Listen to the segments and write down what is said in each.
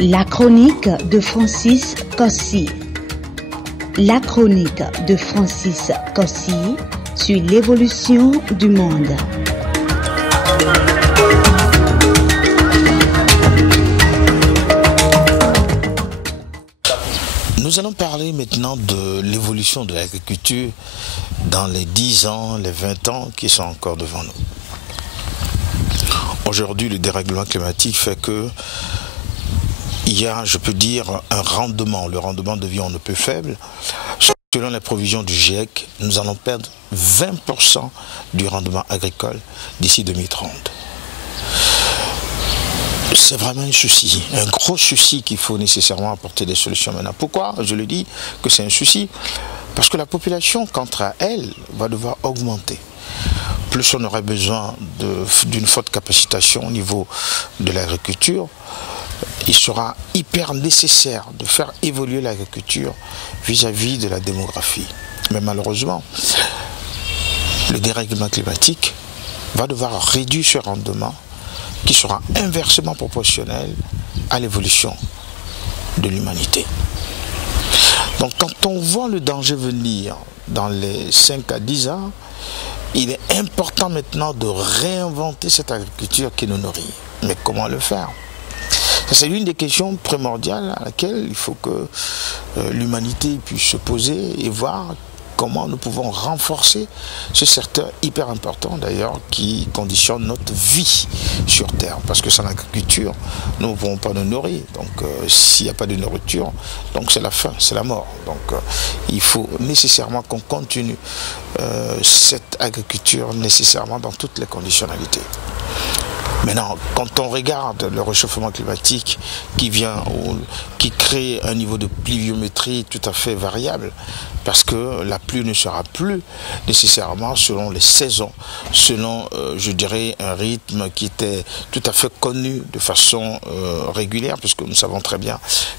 La chronique de Francis Cossy. La chronique de Francis Cossy sur l'évolution du monde. Nous allons parler maintenant de l'évolution de l'agriculture dans les 10 ans, les 20 ans qui sont encore devant nous. Aujourd'hui, le dérèglement climatique fait que il y a, je peux dire, un rendement. Le rendement devient on ne peut faible. Selon les provisions du GIEC, nous allons perdre 20% du rendement agricole d'ici 2030. C'est vraiment un souci, un gros souci qu'il faut nécessairement apporter des solutions maintenant. Pourquoi je le dis que c'est un souci? Parce que la population, quant à elle, va devoir augmenter. Plus on aurait besoin d'une forte capacitation au niveau de l'agriculture, il sera hyper nécessaire de faire évoluer l'agriculture vis-à-vis de la démographie. Mais malheureusement, le dérèglement climatique va devoir réduire ce rendement qui sera inversement proportionnel à l'évolution de l'humanité. Donc quand on voit le danger venir dans les 5 à 10 ans, il est important maintenant de réinventer cette agriculture qui nous nourrit. Mais comment le faire? C'est l'une des questions primordiales à laquelle il faut que l'humanité puisse se poser et voir comment nous pouvons renforcer ce secteur hyper important d'ailleurs qui conditionne notre vie sur Terre. Parce que sans l'agriculture, nous ne pouvons pas nous nourrir. Donc s'il n'y a pas de nourriture, donc c'est la faim, c'est la mort. Donc il faut nécessairement qu'on continue cette agriculture nécessairement dans toutes les conditionnalités. Maintenant, quand on regarde le réchauffement climatique qui crée un niveau de pluviométrie tout à fait variable, parce que la pluie ne sera plus nécessairement selon les saisons, selon, je dirais, un rythme qui était tout à fait connu de façon régulière, puisque nous savons très bien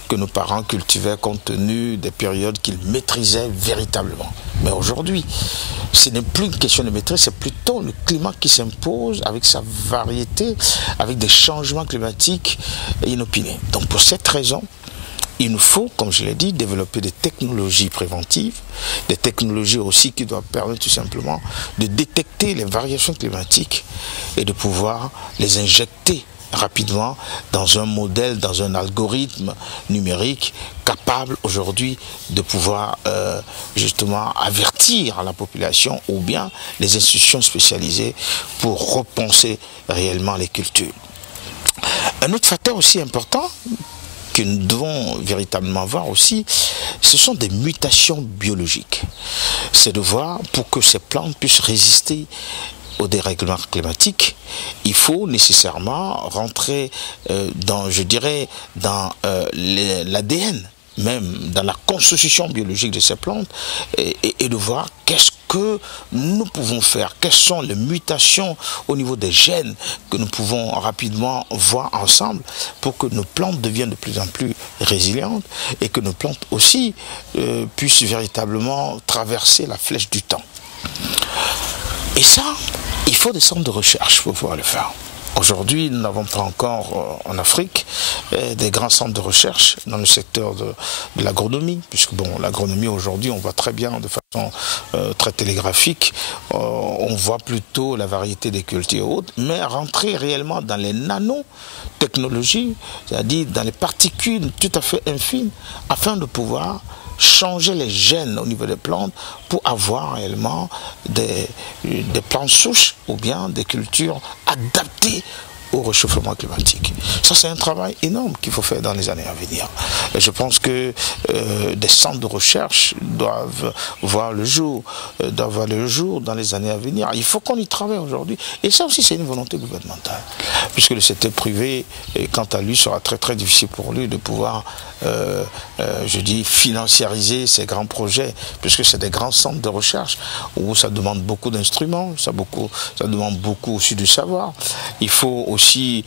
que nos parents cultivaient compte tenu des périodes qu'ils maîtrisaient véritablement. Mais aujourd'hui, ce n'est plus une question de maîtrise, c'est plutôt le climat qui s'impose avec sa variété, avec des changements climatiques inopinés. Donc pour cette raison, il nous faut, comme je l'ai dit, développer des technologies préventives, des technologies aussi qui doivent permettre tout simplement de détecter les variations climatiques et de pouvoir les injecter rapidement dans un modèle, dans un algorithme numérique capable aujourd'hui de pouvoir justement avertir la population ou bien les institutions spécialisées pour repenser réellement les cultures. Un autre facteur aussi important que nous devons véritablement voir aussi, ce sont des mutations biologiques. C'est de voir pour que ces plantes puissent résister au dérèglement climatique, il faut nécessairement rentrer dans, je dirais, dans l'ADN, même dans la constitution biologique de ces plantes, et de voir qu'est-ce que nous pouvons faire, quelles sont les mutations au niveau des gènes que nous pouvons rapidement voir ensemble pour que nos plantes deviennent de plus en plus résilientes et que nos plantes aussi puissent véritablement traverser la flèche du temps. Et ça, il faut des centres de recherche pour pouvoir le faire. Aujourd'hui, nous n'avons pas encore en Afrique des grands centres de recherche dans le secteur de l'agronomie, puisque bon, l'agronomie aujourd'hui, on voit très bien de façon très télégraphique, on voit plutôt la variété des cultures et autres, mais rentrer réellement dans les nanotechnologies, c'est-à-dire dans les particules tout à fait infimes, afin de pouvoir changer les gènes au niveau des plantes pour avoir réellement des plantes souches ou bien des cultures adaptées au réchauffement climatique. Ça, c'est un travail énorme qu'il faut faire dans les années à venir. Et je pense que des centres de recherche doivent voir le jour dans les années à venir. Il faut qu'on y travaille aujourd'hui. Et ça aussi, c'est une volonté gouvernementale. Puisque le secteur privé, quant à lui, sera très très difficile pour lui de pouvoir je dis financiariser ces grands projets, puisque c'est des grands centres de recherche où ça demande beaucoup d'instruments, ça demande beaucoup aussi de savoir. il faut aussi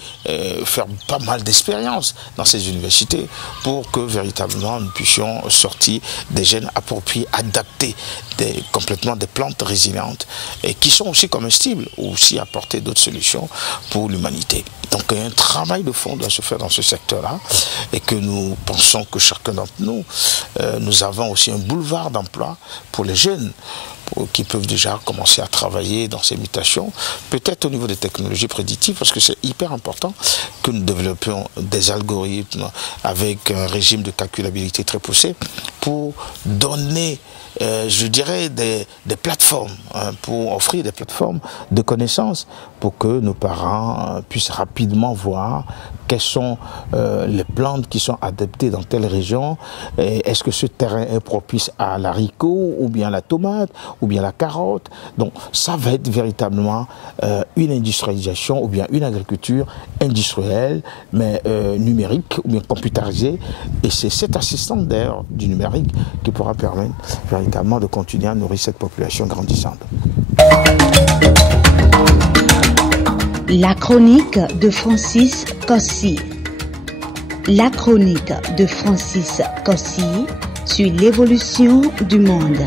faire pas mal d'expériences dans ces universités pour que véritablement nous puissions sortir des gènes appropriés, adaptés, complètement des plantes résilientes et qui sont aussi comestibles, ou aussi apporter d'autres solutions pour l'humanité. Donc un travail de fond doit se faire dans ce secteur-là et que nous pensons que chacun d'entre nous, nous avons aussi un boulevard d'emploi pour les jeunes qui peuvent déjà commencer à travailler dans ces mutations, peut-être au niveau des technologies prédictives, parce que c'est hyper important que nous développions des algorithmes avec un régime de calculabilité très poussé pour donner je dirais des plateformes, pour offrir des plateformes de connaissances pour que nos parents puissent rapidement voir quelles sont les plantes qui sont adaptées dans telle région. Est-ce que ce terrain est propice à l'haricot ou bien la tomate ou bien la carotte? Donc ça va être véritablement une industrialisation ou bien une agriculture industrielle mais numérique ou bien computérisée, et c'est cette assistante d'ailleurs du numérique qui pourra permettre véritablement de continuer à nourrir cette population grandissante. La chronique de Francis Cossy. La chronique de Francis Cossy sur l'évolution du monde.